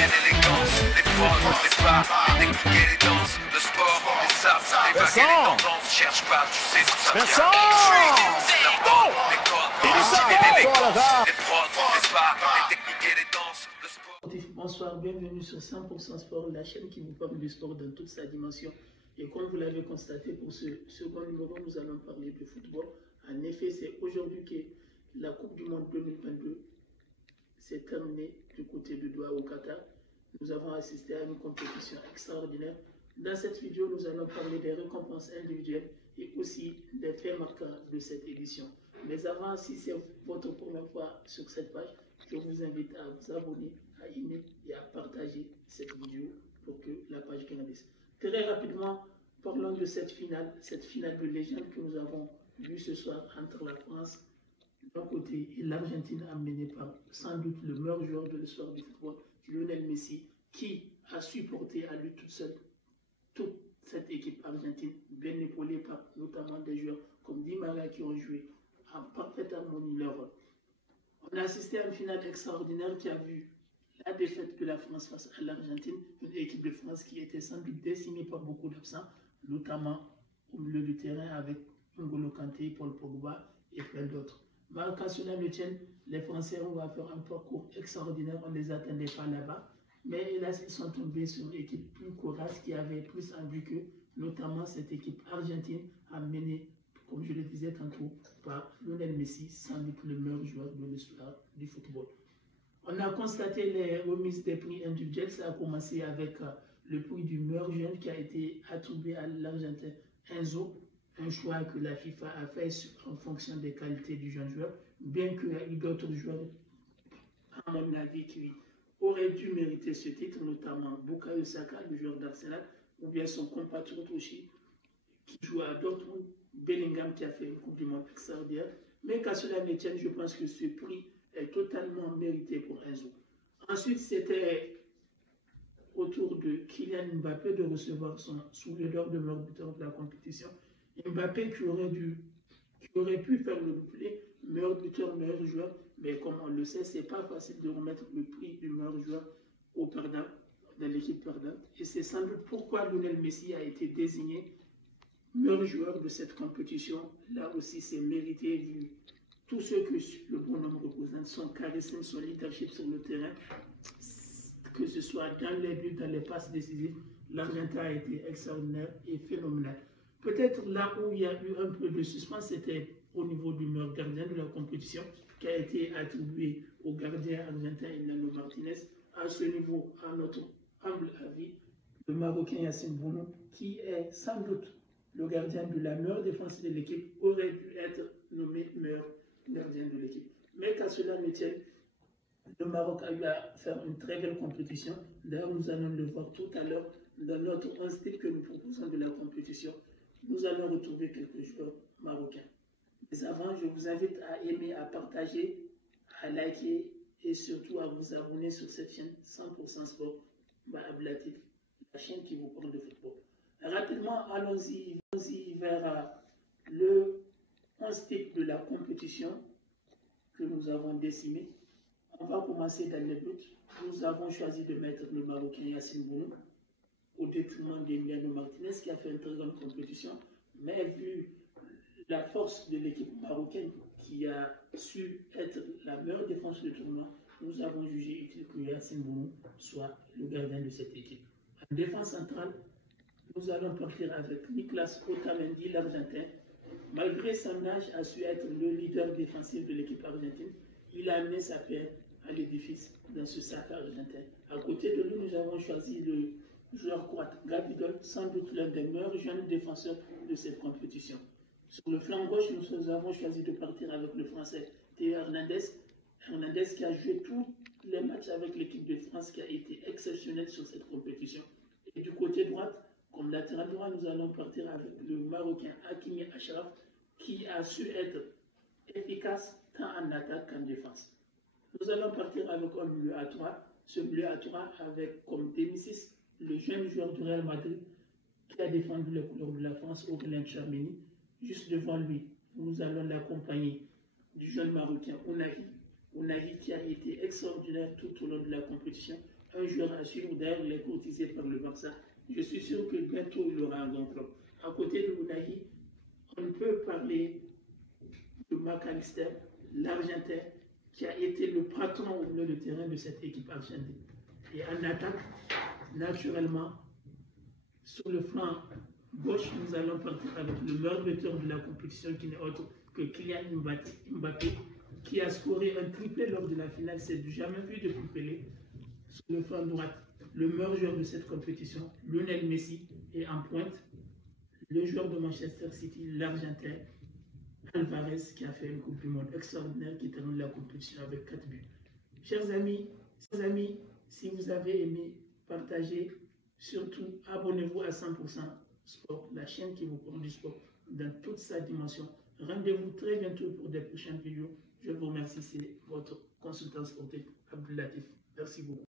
bien l'élégance, les prods, les pas, décliquer les danses, le sport, les saps, évacuer les tendances, cherche pas, tu sais d'où ça vient. La mode, les codes, l'élégance, les prods, les pas, décliquer les danses, le sport. Bonsoir, bienvenue sur 100% Sport, la chaîne qui vous parle du sport dans toute sa dimension. Et comme vous l'avez constaté, pour ce second numéro, nous allons parler de football. En effet, c'est aujourd'hui que la Coupe du Monde 2022 s'est terminée du côté de Doha au Qatar. Nous avons assisté à une compétition extraordinaire. Dans cette vidéo, nous allons parler des récompenses individuelles et aussi des faits marquants de cette édition. Mais avant, si c'est votre première fois sur cette page, je vous invite à vous abonner, à aimer et à partager cette vidéo pour que la page grandisse. Très rapidement, parlons de cette finale de légende que nous avons vue ce soir entre la France d'un côté et l'Argentine, amenée par sans doute le meilleur joueur de l'histoire du football, Lionel Messi, qui a supporté à lui toute seule toute cette équipe argentine, bien épaulée par notamment des joueurs comme Di Maria qui ont joué en parfaite harmonie leur rôle. On a assisté à une finale extraordinaire qui a vu la défaite de la France face à l'Argentine, une équipe de France qui était sans doute décimée par beaucoup d'absents, notamment au milieu du terrain avec N'Golo Kanté, Paul Pogba et plein d'autres. Malgré cela ne tienne, les Français ont faire un parcours extraordinaire, on ne les attendait pas là-bas. Mais hélas, ils sont tombés sur une équipe plus courageuse qui avait plus envie qu'eux, notamment cette équipe argentine amenée, comme je le disais tantôt, par Lionel Messi, sans doute le meilleur joueur de l'histoire du football. On a constaté les remises des prix individuels. Ça a commencé avec le prix du meilleur jeune qui a été attribué à l'Argentin Enzo, un choix que la FIFA a fait en fonction des qualités du jeune joueur, bien qu'il y ait d'autres joueurs, à mon avis, qui auraient dû mériter ce titre, notamment Bukayo Saka, le joueur d'Arsenal, ou bien son compatriote aussi, qui joue à Dortmund, Bellingham qui a fait une Coupe du Monde extraordinaire. Mais qu'à cela ne tienne, je pense que ce prix est totalement mérité pour Enzo. Ensuite, c'était au tour de Kylian Mbappé de recevoir son soulier d'or de meilleur buteur de la compétition. Mbappé qui aurait pu faire le doublé, meilleur buteur, meilleur joueur, mais comme on le sait, c'est pas facile de remettre le prix du meilleur joueur au perdant, de l'équipe perdante. Et c'est sans doute pourquoi Lionel Messi a été désigné meilleur joueur de cette compétition. Là aussi, c'est mérité vu tout ce que le bonhomme représente, son charisme, son leadership sur le terrain, que ce soit dans les buts, dans les passes décisives, l'Argentin a été extraordinaire et phénoménal. Peut-être là où il y a eu un peu de suspense, c'était au niveau du meilleur gardien de la compétition, qui a été attribué au gardien argentin Emiliano Martinez. À ce niveau, à notre humble avis, le Marocain Yacine Bounou, qui est sans doute le gardien de la meilleure défense de l'équipe, aurait dû être nommé meilleur gardien de l'équipe. Mais qu'à cela ne tienne, le Maroc a eu à faire une très belle compétition. D'ailleurs, nous allons le voir tout à l'heure dans notre 11 type que nous proposons de la compétition. Nous allons retrouver quelques joueurs marocains. Mais avant, je vous invite à aimer, à partager, à liker et surtout à vous abonner sur cette chaîne 100% Sport, Ablatif, la chaîne qui vous parle de football. Rapidement, allons-y vers le 11 type de la compétition que nous avons décimé. On va commencer dans les buts. Nous avons choisi de mettre le Marocain Yacine Bounou au détriment d'Emiliano Martinez qui a fait une très grande compétition. Mais vu la force de l'équipe marocaine qui a su être la meilleure défense du tournoi, nous avons jugé utile que Yacine Bounou soit le gardien de cette équipe. En défense centrale, nous allons partir avec Nicolas Otamendi, l'Argentin. Malgré son âge, a su être le leader défensif de l'équipe argentine. Il a amené sa pierre à l'édifice dans ce sac argentin. À côté de lui, nous avons choisi le joueur croate Gabidol, sans doute l'un des meilleurs jeunes défenseurs de cette compétition. Sur le flanc gauche, nous avons choisi de partir avec le français Théo Hernandez. Hernandez qui a joué tous les matchs avec l'équipe de France, qui a été exceptionnel sur cette compétition. Et du côté droit, comme latéral droit, nous allons partir avec le Marocain Hakimi Achraf, qui a su être efficace tant en attaque qu'en défense. Nous allons partir avec un milieu à 3. Ce milieu à 3 avec comme Démissis le jeune joueur du Real Madrid qui a défendu les couleurs de la France, Aurélien Tchouameni. Juste devant lui, nous allons l'accompagner du jeune Marocain Ounahi qui a été extraordinaire tout au long de la compétition. un joueur à suivre. D'ailleurs, il est courtisé par le Barça. Je suis sûr que bientôt il aura un grand club. À côté de Unai, on peut parler de McAllister, l'Argentin, qui a été le patron au milieu de terrain de cette équipe argentine. Et en attaque, naturellement, sur le flanc gauche, nous allons partir avec le meilleur buteur de la compétition qui n'est autre que Kylian Mbappé, qui a scoré un triplé lors de la finale. C'est du jamais vu depuis Pelé. Sur le flanc droit, le meilleur joueur de cette compétition, Lionel Messi, et en pointe, le joueur de Manchester City, l'Argentin, Alvarez, qui a fait une Coupe du Monde extraordinaire, qui termine la compétition avec 4 buts. Chers amis, si vous avez aimé, partagez, surtout abonnez-vous à 100% Sport, la chaîne qui vous parle du sport dans toute sa dimension. Rendez-vous très bientôt pour des prochaines vidéos. Je vous remercie, c'est votre consultant sportif Abdou Latif. Merci beaucoup.